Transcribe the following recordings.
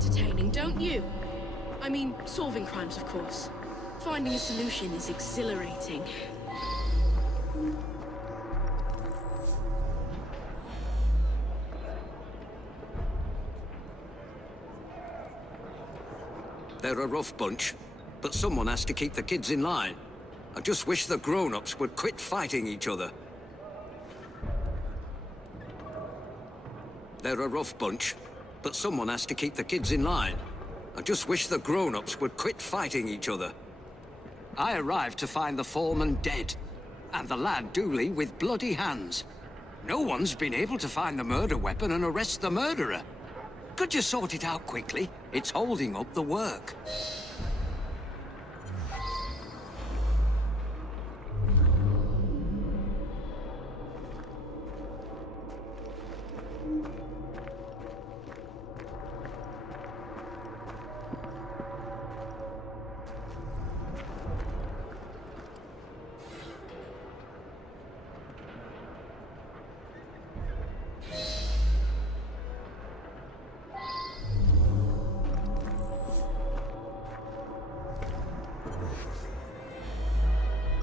entertaining, don't you? I mean, solving crimes, of course. Finding a solution is exhilarating. They're a rough bunch, but someone has to keep the kids in line. I just wish the grown-ups would quit fighting each other. They're a rough bunch, but someone has to keep the kids in line. I just wish the grown-ups would quit fighting each other. I arrived to find the foreman dead, and the lad Dooley with bloody hands. No one's been able to find the murder weapon and arrest the murderer. Could you sort it out quickly? It's holding up the work.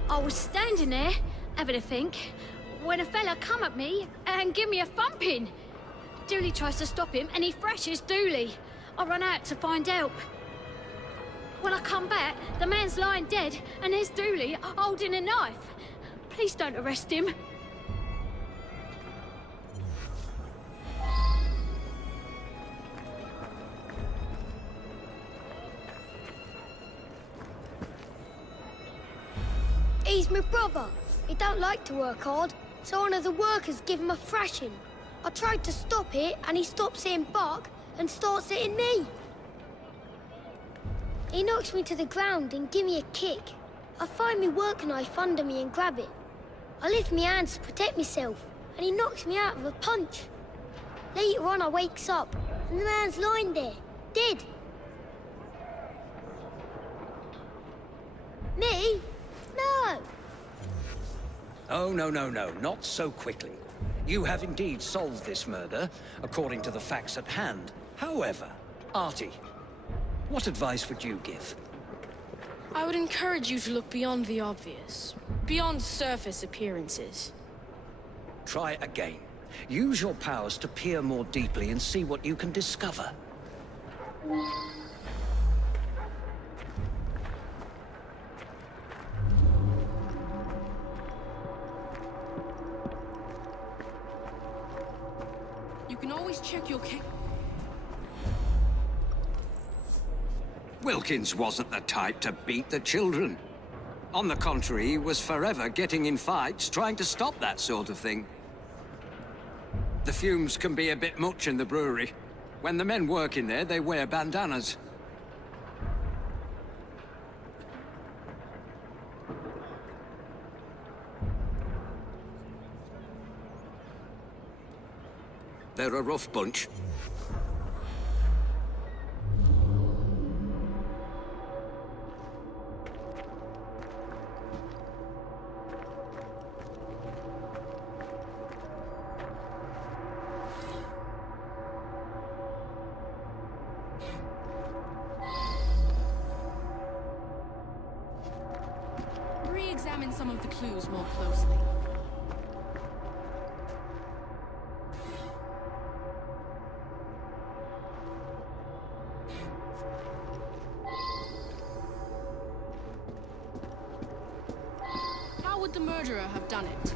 I was standing there, having a think, when a fella come at me and give me a thumping. Dooley tries to stop him and he thrashes Dooley. I run out to find help. When I come back, the man's lying dead and there's Dooley holding a knife. Please don't arrest him. He's my brother. He don't like to work hard, so one of the workers give him a thrashing. I tried to stop it, and he stops hitting Buck and starts hitting me. He knocks me to the ground and give me a kick. I find me work knife under me and grab it. I lift my hands to protect myself, and he knocks me out with a punch. Later on, I wakes up, and the man's lying there, dead. Me? No! Oh, no, not so quickly. You have indeed solved this murder, according to the facts at hand. However, Artie, what advice would you give? I would encourage you to look beyond the obvious, beyond surface appearances. Try again. Use your powers to peer more deeply and see what you can discover. You can always check your Wilkins wasn't the type to beat the children. On the contrary, he was forever getting in fights, trying to stop that sort of thing. The fumes can be a bit much in the brewery. When the men work in there, they wear bandanas. They're a rough bunch. Re-examine some of the clues more closely. How would the murderer have done it?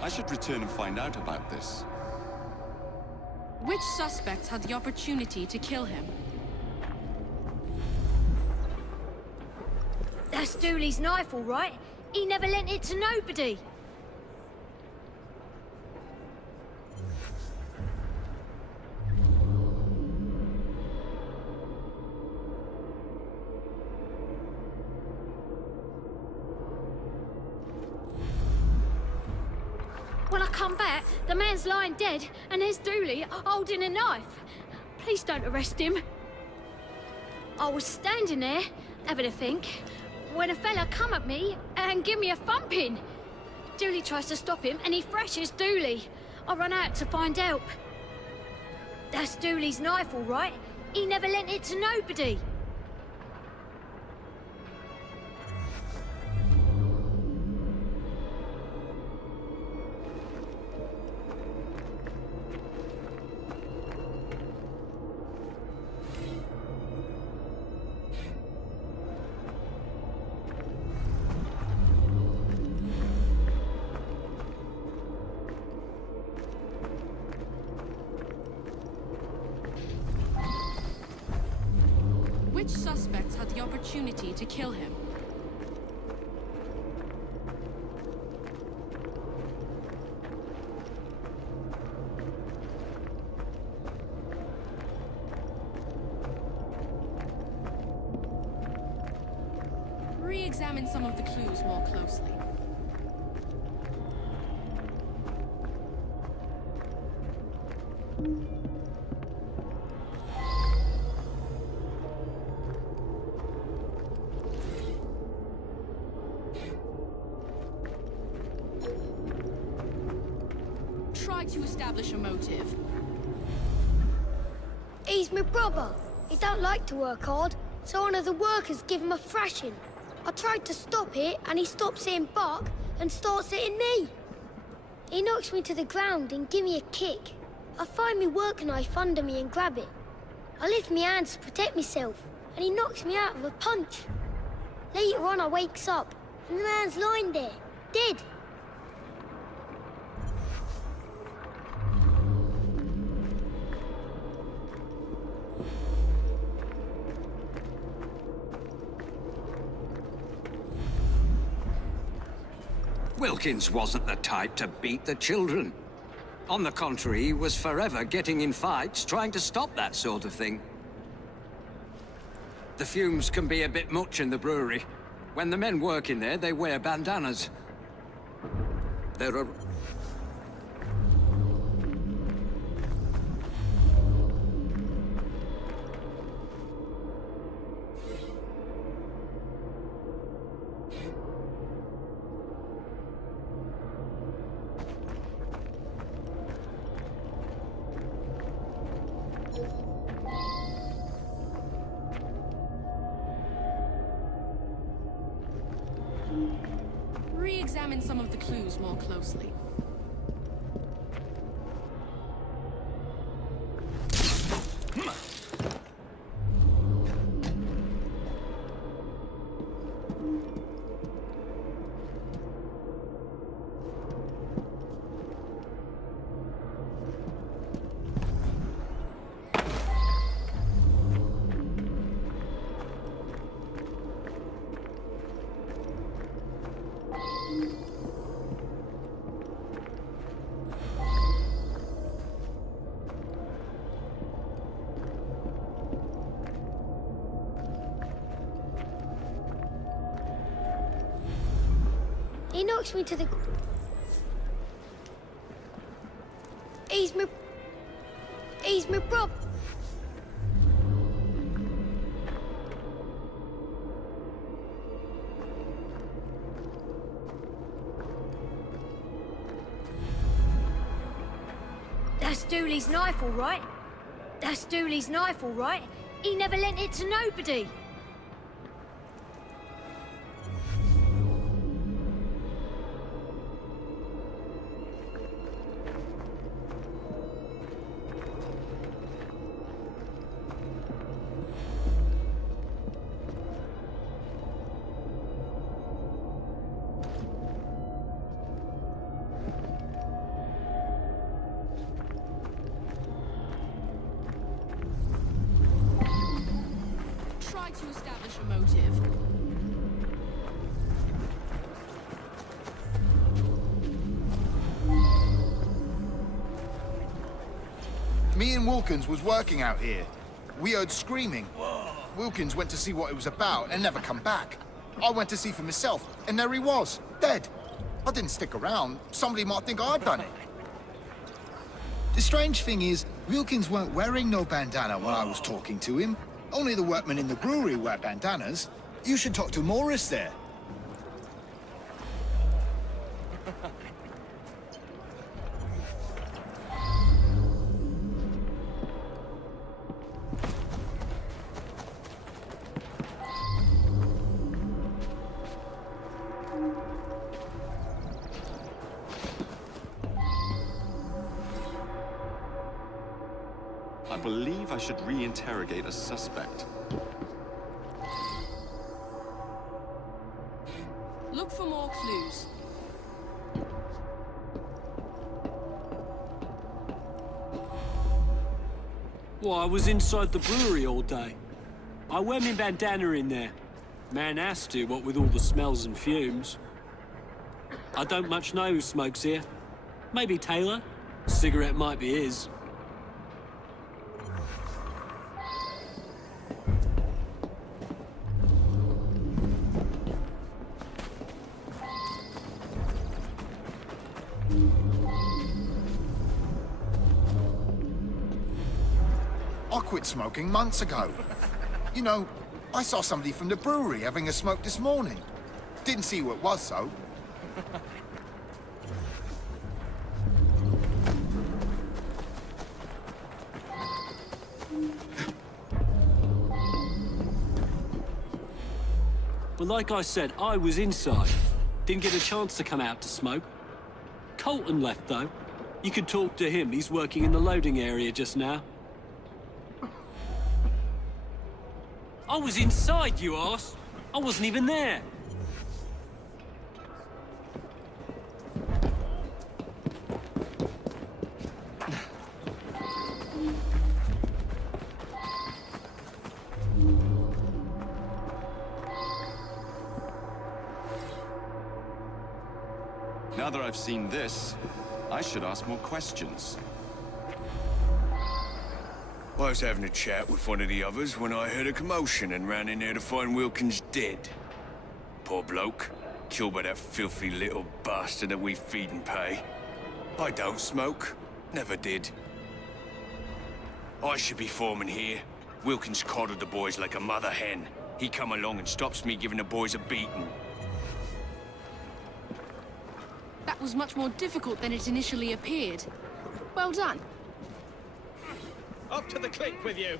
I should return and find out about this. Which suspects had the opportunity to kill him? That's Dooley's knife, all right. He never lent it to nobody. When I come back, the man's lying dead, and there's Dooley holding a knife. Please don't arrest him. I was standing there, having a think, when a fella come at me and give me a thumping. Dooley tries to stop him and he thrashes Dooley. I run out to find help. That's Dooley's knife, all right. He never lent it to nobody. Which suspects had the opportunity to kill him? Re-examine some of the clues more closely. Try to establish a motive. He's my brother. He don't like to work hard, so one of the workers give him a thrashing. I tried to stop it, and he stops hitting bark and starts hitting me. He knocks me to the ground and give me a kick. I find me work knife under me and grab it. I lift my hands to protect myself, and he knocks me out with a punch. Later on, I wakes up, and the man's lying there, dead. Wilkins wasn't the type to beat the children. On the contrary, he was forever getting in fights, trying to stop that sort of thing. The fumes can be a bit much in the brewery. When the men work in there, they wear bandanas. There are... Re-examine some of the clues more closely. He knocks me to the... He's my brother. That's Dooley's knife, all right. That's Dooley's knife, all right. He never lent it to nobody. Try to establish a motive. Me and Wilkins was working out here. We heard screaming. Wilkins went to see what it was about and never come back. I went to see for myself, and there he was, dead. I didn't stick around. Somebody might think I'd done it. The strange thing is, Wilkins weren't wearing no bandana while I was talking to him. Only the workmen in the brewery wear bandanas. You should talk to Morris there. I believe I should re-interrogate a suspect. Look for more clues. Well, I was inside the brewery all day. I wear my bandana in there. Man has to, what with all the smells and fumes. I don't much know who smokes here. Maybe Taylor? Cigarette might be his. I quit smoking months ago. You know, I saw somebody from the brewery having a smoke this morning. Didn't see who it was, though. But like I said, I was inside. Didn't get a chance to come out to smoke. Colton left, though. You could talk to him. He's working in the loading area just now. I was inside, you arse. I wasn't even there. Now that I've seen this, I should ask more questions. I was having a chat with one of the others when I heard a commotion and ran in there to find Wilkins dead. Poor bloke, killed by that filthy little bastard that we feed and pay. I don't smoke, never did. I should be foreman here. Wilkins coddled the boys like a mother hen. He come along and stops me giving the boys a beating. That was much more difficult than it initially appeared. Well done. Up to the click with you.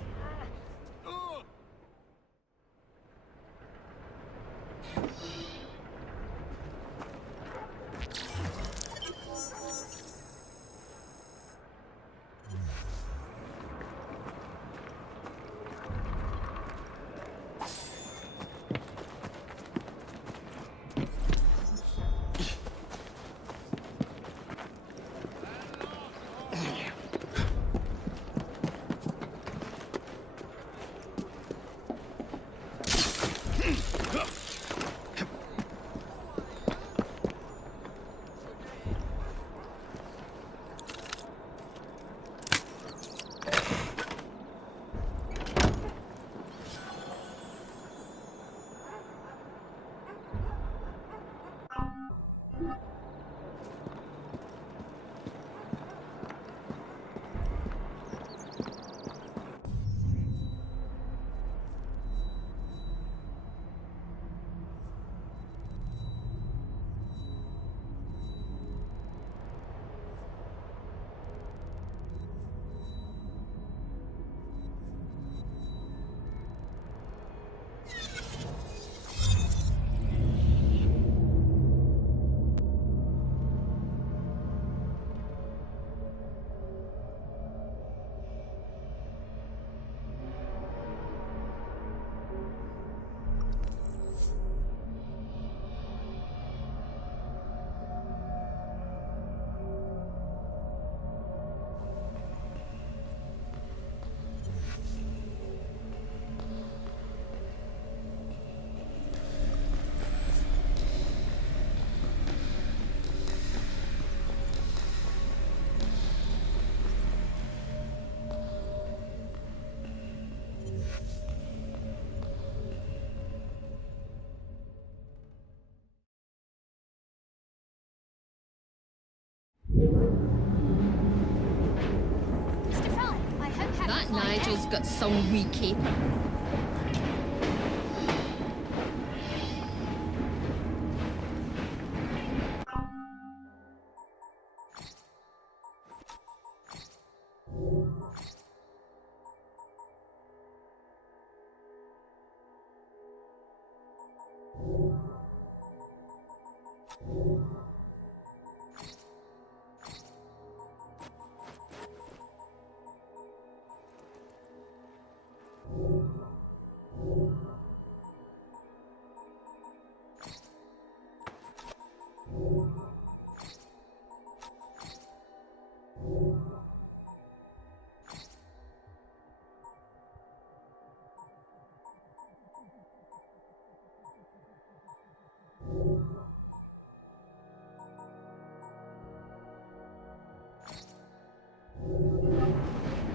Girls got some wiki.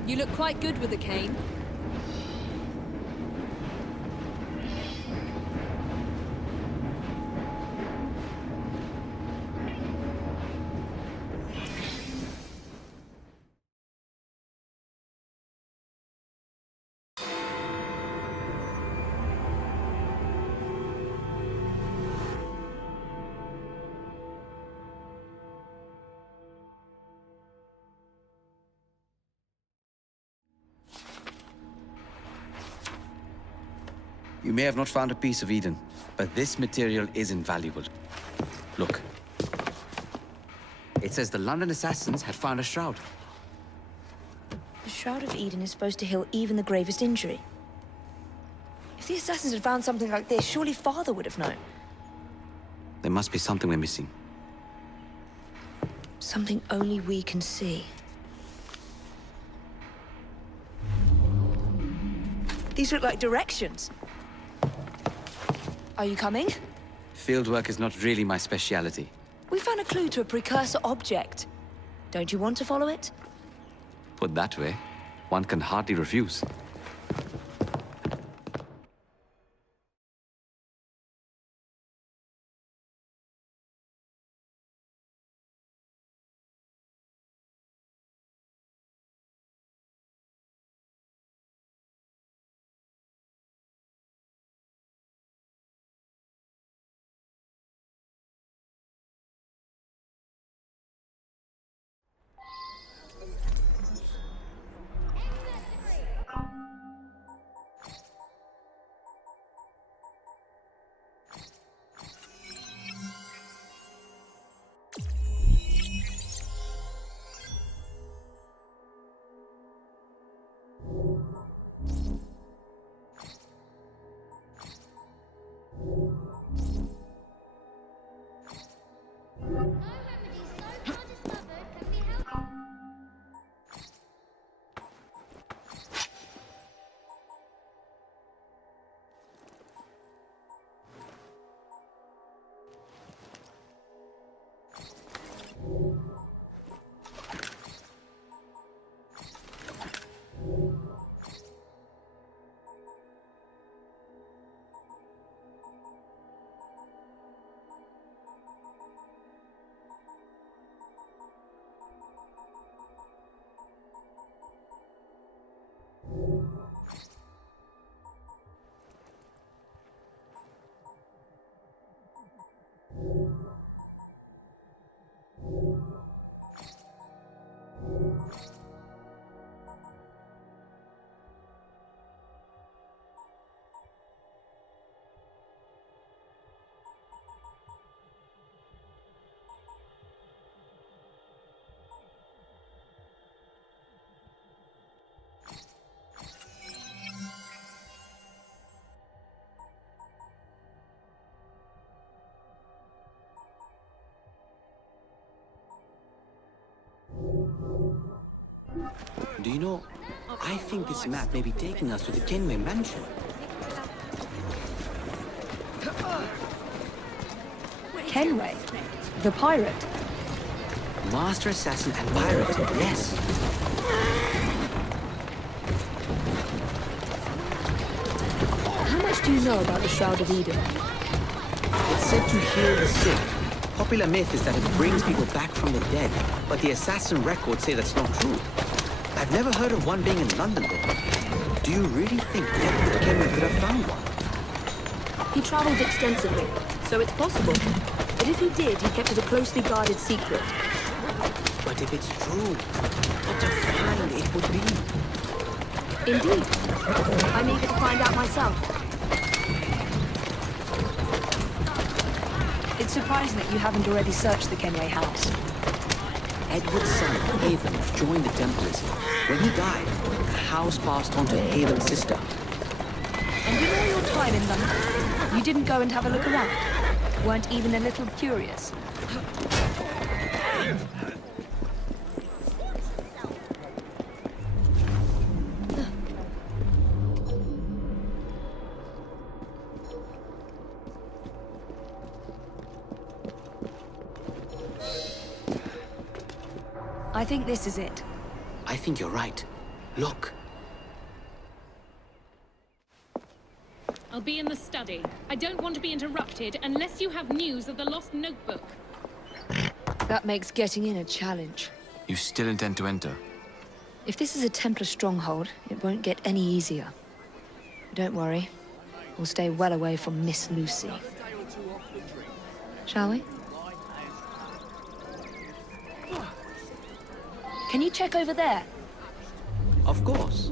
You look quite good with the cane. You may have not found a piece of Eden, but this material is invaluable. Look. It says the London assassins had found a shroud. The Shroud of Eden is supposed to heal even the gravest injury. If the assassins had found something like this, surely Father would have known. There must be something we're missing. Something only we can see. These look like directions. Are you coming? Fieldwork is not really my speciality. We found a clue to a precursor object. Don't you want to follow it? Put that way, one can hardly refuse. Do you know, I think this map may be taking us to the Kenway mansion. Kenway? The pirate? Master assassin and pirate, yes. How much do you know about the Shroud of Eden? It's said to heal the sick. Popular myth is that it brings people back from the dead, but the assassin records say that's not true. I've never heard of one being in London, though. Do you really think Edward Kenway could have found one? He travelled extensively, so it's possible. But if he did, he kept it a closely guarded secret. But if it's true, what a find it would be. Indeed. I'm eager to find out myself. It's surprising that you haven't already searched the Kenway house. Edward's son, Haven, joined the Templars. When he died, the house passed on to Haven's sister. And in all your time in London, you didn't go and have a look around? Weren't even a little curious? I think this is it. I think you're right. Look. I'll be in the study. I don't want to be interrupted unless you have news of the lost notebook. That makes getting in a challenge. You still intend to enter? If this is a Templar stronghold, it won't get any easier. Don't worry. We'll stay well away from Miss Lucy. Shall we? Can you check over there? Of course.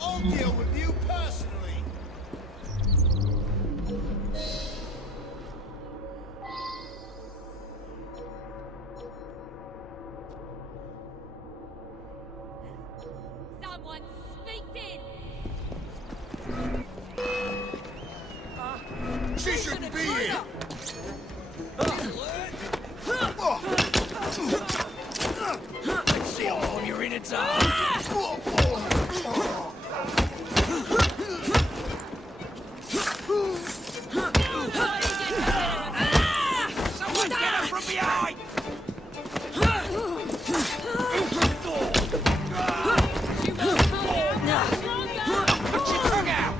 I'll deal with you personally. Someone speak in! She shouldn't be here. See how long you're in its arms. Someone get her from behind! She drug out!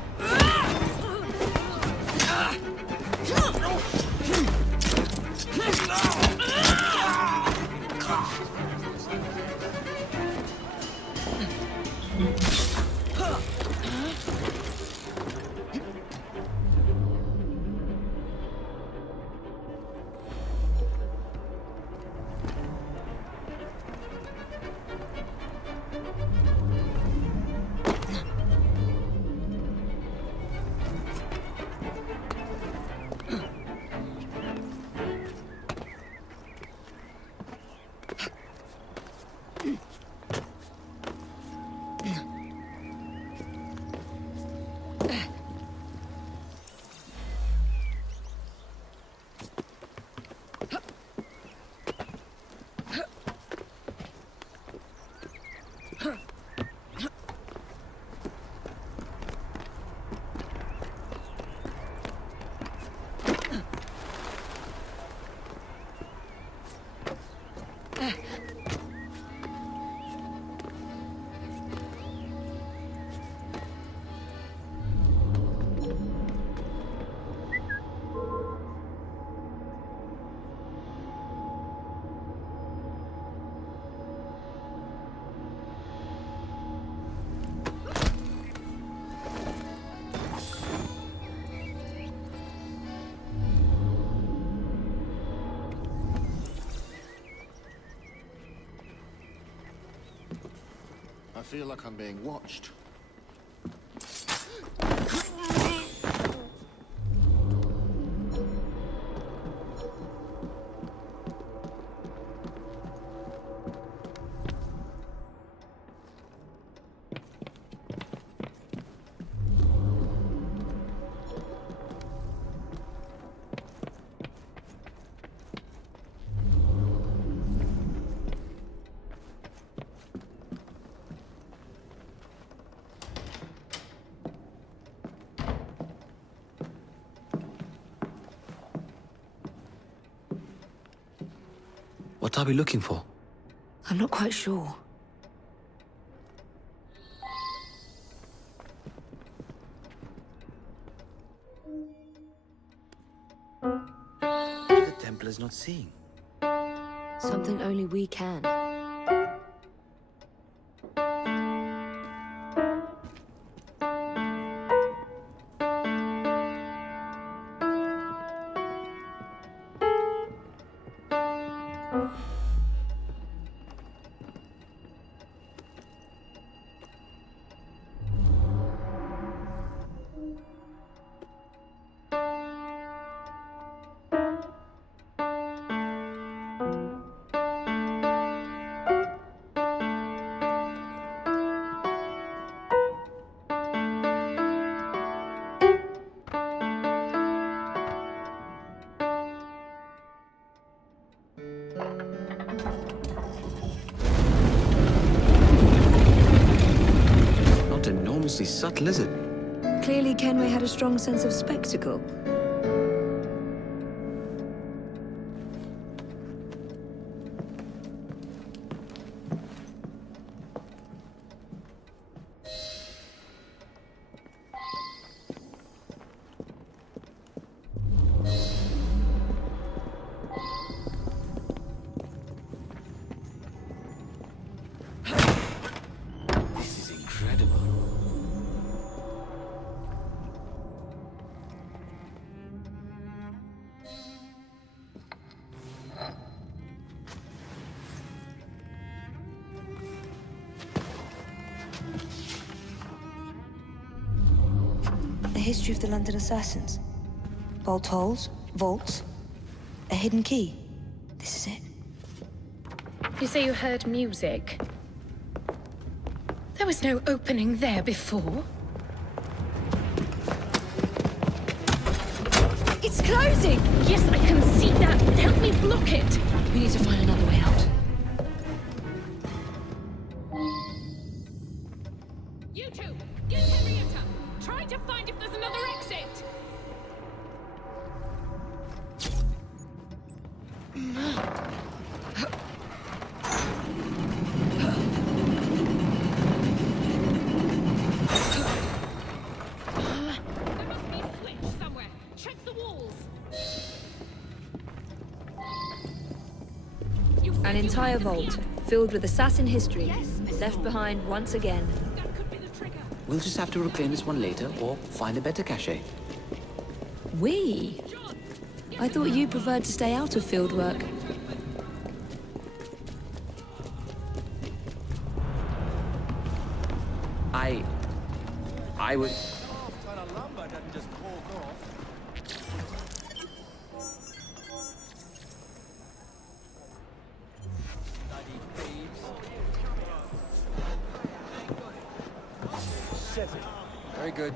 I feel like I'm being watched. What are we looking for? I'm not quite sure. fella's not seeing? Something only we can. Subtle, is it? Clearly Kenway had a strong sense of spectacle. This is incredible. The history of the London assassins. Bolt holes, vaults, a hidden key. This is it. You say you heard music? There was no opening there before. It's closing! Yes, I can see that. Help me block it. We need to find another way out. You two, get Henrietta. Try to find if there's another exit. There must be a switch somewhere. Check the walls. You said An you entire had the vault, piano. filled with assassin history, left behind once again. That could be the trigger. We'll just have to reclaim this one later, or find a better cache. We? I thought you preferred to stay out of field work. I would... Very good.